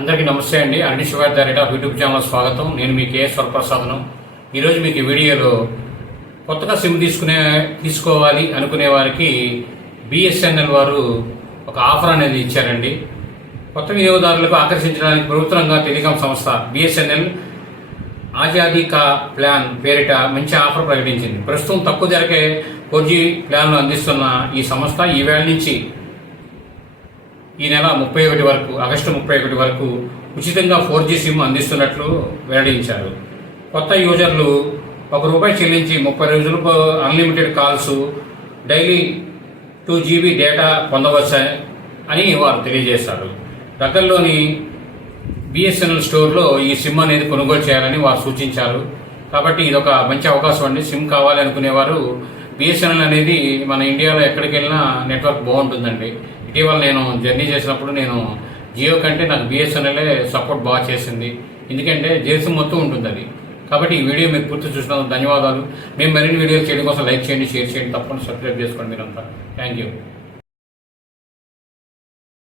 అందరికీ నమస్తే అండి. అరణ్య శివార్దారెడ్డి యూట్యూబ్ ఛానల్ స్వాగతం. నేను మీ కేఎస్ వరప్రసాదను. ఈరోజు మీకు ఈ వీడియోలో కొత్తగా సిమ్ తీసుకోవాలి అనుకునే వారికి బిఎస్ఎన్ఎల్ వారు ఒక ఆఫర్ అనేది ఇచ్చారండి. కొత్త వినియోగదారులకు ఆకర్షించడానికి ప్రభుత్వంగా టెలికాం సంస్థ బిఎస్ఎన్ఎల్ ఆజాదీ కా ప్లాన్ పేరిట మంచి ఆఫర్ ప్రకటించింది. ప్రస్తుతం తక్కువ ధరకే 4G ప్లాన్లు అందిస్తున్న ఈ సంస్థ ఈ వేళ నుంచి ఈ నెల 31 వరకు ఆగస్టు 31 వరకు ఉచితంగా 4G సిమ్ అందిస్తున్నట్లు వెల్లడించారు. కొత్త యూజర్లు ₹1 చెల్లించి 30 రోజులకు unlimited calls, daily 2 GB data పొందవచ్చు అని వారు తెలియజేశారు. దగ్గరలోని బిఎస్ఎన్ఎల్ స్టోర్లో ఈ సిమ్ అనేది కొనుగోలు చేయాలని వారు సూచించారు. కాబట్టి ఇదొక మంచి అవకాశం అండి. సిమ్ కావాలి అనుకునేవారు బిఎస్ఎన్ఎల్ అనేది మన ఇండియాలో ఎక్కడికి వెళ్ళినా నెట్వర్క్ బాగుంటుందండి. ఇటీవల నేను జర్నీ చేసినప్పుడు నేను జియో కంటే నాకు బిఎస్ఎన్ఎల్ సపోర్ట్ బాగా చేసింది. ఎందుకంటే దేశం మొత్తం ఉంటుంది అది. కాబట్టి ఈ వీడియో మీరు పూర్తి చూసినందుకు ధన్యవాదాలు. మేము మరిన్ని వీడియోలు చేయడం కోసం లైక్ చేయండి, షేర్ చేయండి, తప్పకుండా సబ్స్క్రైబ్ చేసుకోండి మీరంతా. Thank you.